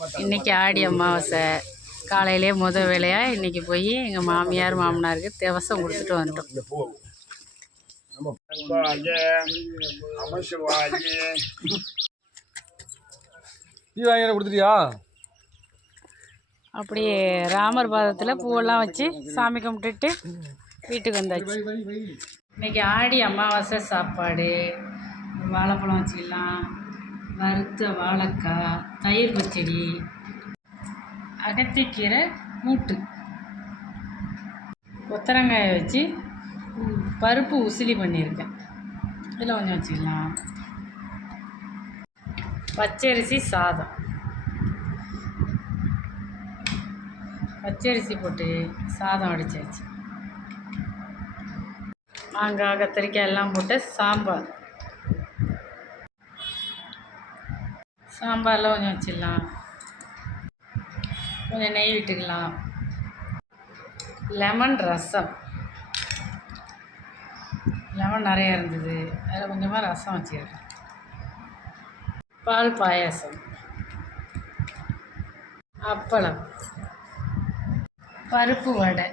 இன்றைக்கி ஆடி அமாவாசை. காலையிலே வேலையாக இன்றைக்கி போய் எங்கள் மாமியார் மாமனாருக்கு திவசம் கொடுத்துட்டு வந்துட்டோம். கொடுத்துட்டியா? அப்படியே ராமர் பாதத்தில் பூவெல்லாம் வச்சு சாமி கும்பிட்டுட்டு வீட்டுக்கு வந்தாச்சு. இன்றைக்கி ஆடி அமாவாசை சாப்பாடு வாழைப்பழம் வச்சுக்கலாம், வறுத்த வாழைக்காய், தயிர் பச்சடி, அகத்திக்கீரை கூட்டு, கொத்தரங்காயை வச்சு பருப்பு உசிலி பண்ணியிருக்கேன். இதில் கொஞ்சம் வச்சுக்கலாம். பச்சரிசி சாதம், பச்சரிசி போட்டு சாதம் வடிச்சாச்சு. மாங்காய் கத்திரிக்காய் எல்லாம் போட்டு சாம்பாரில் கொஞ்சம் வச்சிடலாம். கொஞ்சம் நெய் விட்டுக்கலாம். லெமன் ரசம், லெமன் நிறையா இருந்தது, அதில் கொஞ்சமாக ரசம் வச்சுக்கிறேன். பால் பாயாசம், அப்பளம், பருப்பு வடை.